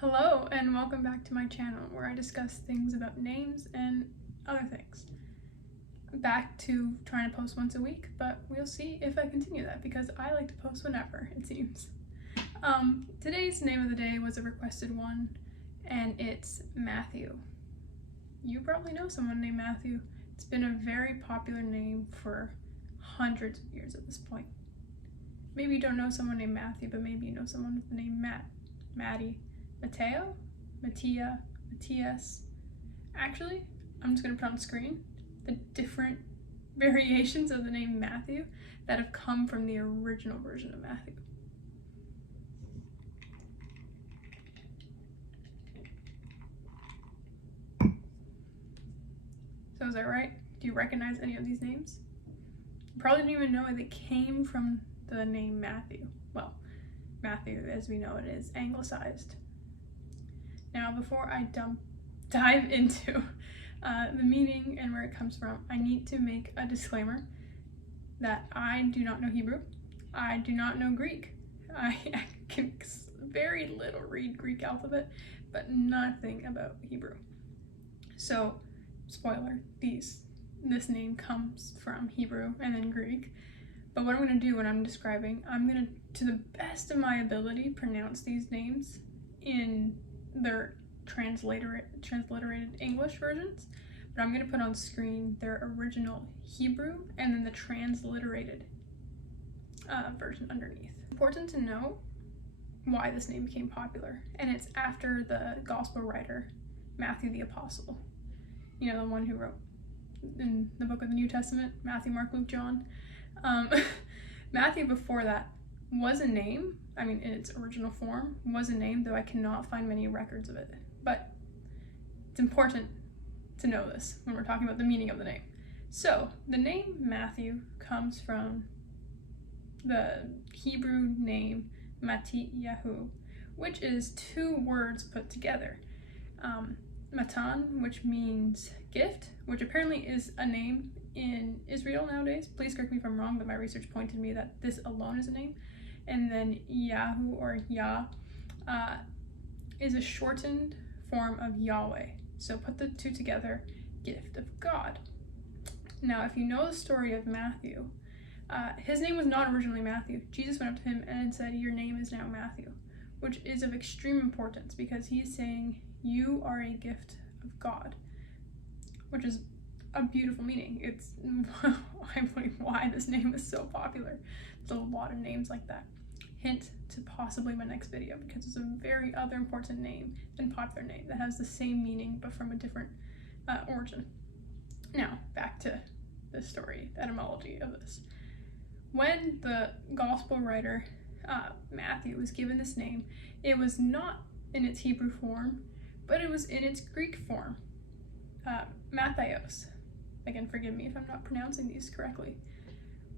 Hello and welcome back to my channel where I discuss things about names and other things. Back to trying to post once a week, but we'll see if I continue that because I like to post whenever, it seems. Today's name of the day was a requested one, and it's Matthew. You probably know someone named Matthew. It's been a very popular name for hundreds of years at this point. Maybe you don't know someone named Matthew, but maybe you know someone with the name Matt, Maddie, Mateo, Mattia, Matthias. Actually, I'm just going to put on screen the different variations of the name Matthew that have come from the original version of Matthew. So is that right? Do you recognize any of these names? You probably didn't even know they came from the name Matthew. Well, Matthew, as we know it, is anglicized. Now, before I dive into the meaning and where it comes from, I need to make a disclaimer that I do not know Hebrew. I do not know Greek. I can very little read Greek alphabet, but nothing about Hebrew. So, spoiler, this name comes from Hebrew and then Greek. But what I'm going to do when I'm describing, I'm going to the best of my ability, pronounce these names in their transliterated English versions, but I'm going to put on screen their original Hebrew and then the transliterated version underneath. Important to know why this name became popular, and it's after the gospel writer Matthew the Apostle. You know, the one who wrote in the book of the New Testament, Matthew, Mark, Luke, John. Matthew before that was a name, I mean in its original form, was a name, though I cannot find many records of it. But it's important to know this when we're talking about the meaning of the name. So, the name Matthew comes from the Hebrew name Mattiyahu, which is two words put together. Matan, which means gift, which apparently is a name in Israel nowadays. Please correct me if I'm wrong, but my research pointed me that this alone is a name. And then Yahu or Yah is a shortened form of Yahweh. So put the two together, gift of God. Now, if you know the story of Matthew, his name was not originally Matthew. Jesus went up to him and said, "Your name is now Matthew," which is of extreme importance because he's saying, "You are a gift of God," which is a beautiful meaning. It's I believe why this name is so popular. There's a lot of names like that. Hint to possibly my next video because it's a very other important name and popular name that has the same meaning but from a different origin. Now, back to the story, the etymology of this. When the gospel writer Matthew was given this name, it was not in its Hebrew form, but it was in its Greek form, Matthios. Again, forgive me if I'm not pronouncing these correctly.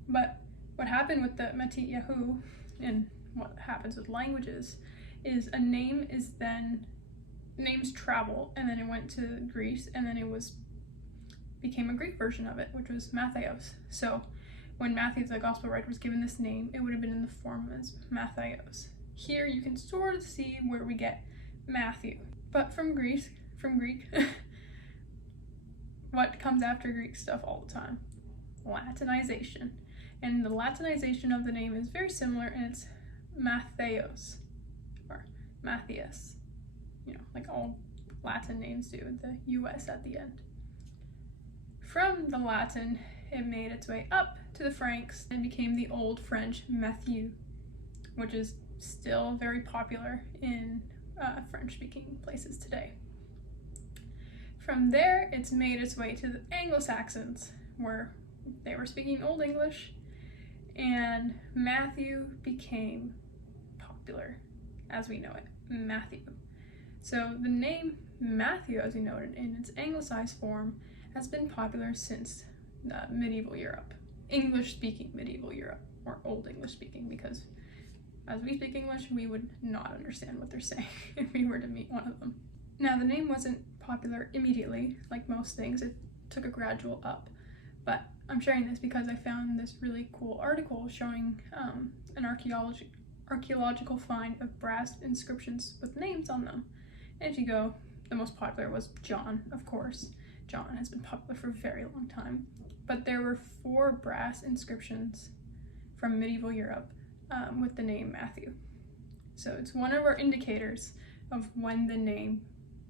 But what happened with the Mattiyahu, and what happens with languages, is a name is then, names travel, and then it went to Greece, and then it became a Greek version of it, which was Matthios. So when Matthew, the gospel writer, was given this name, it would have been in the form as Matthios. Here you can sort of see where we get Matthew. But from Greek, what comes after Greek stuff all the time? Latinization. And the Latinization of the name is very similar, and it's Mattheos, or Matthias. You know, like all Latin names do, with the US at the end. From the Latin, it made its way up to the Franks and became the Old French Mathieu, which is still very popular in French-speaking places today. From there, it's made its way to the Anglo-Saxons, where they were speaking Old English, and Matthew became popular as we know it, Matthew. So the name Matthew, as we noted, in its anglicized form, has been popular since medieval Europe, English-speaking medieval Europe, or Old English-speaking, because as we speak English, we would not understand what they're saying if we were to meet one of them. Now, the name wasn't popular immediately, like most things. It took a gradual up, but I'm sharing this because I found this really cool article showing an archaeological find of brass inscriptions with names on them. And if you go, the most popular was John, of course. John has been popular for a very long time. But there were 4 brass inscriptions from medieval Europe with the name Matthew. So it's one of our indicators of when the name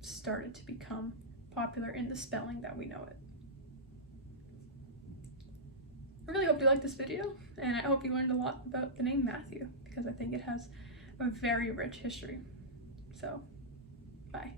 started to become popular in the spelling that we know it. I really hope you liked this video, and I hope you learned a lot about the name Matthew, because I think it has a very rich history. So, bye.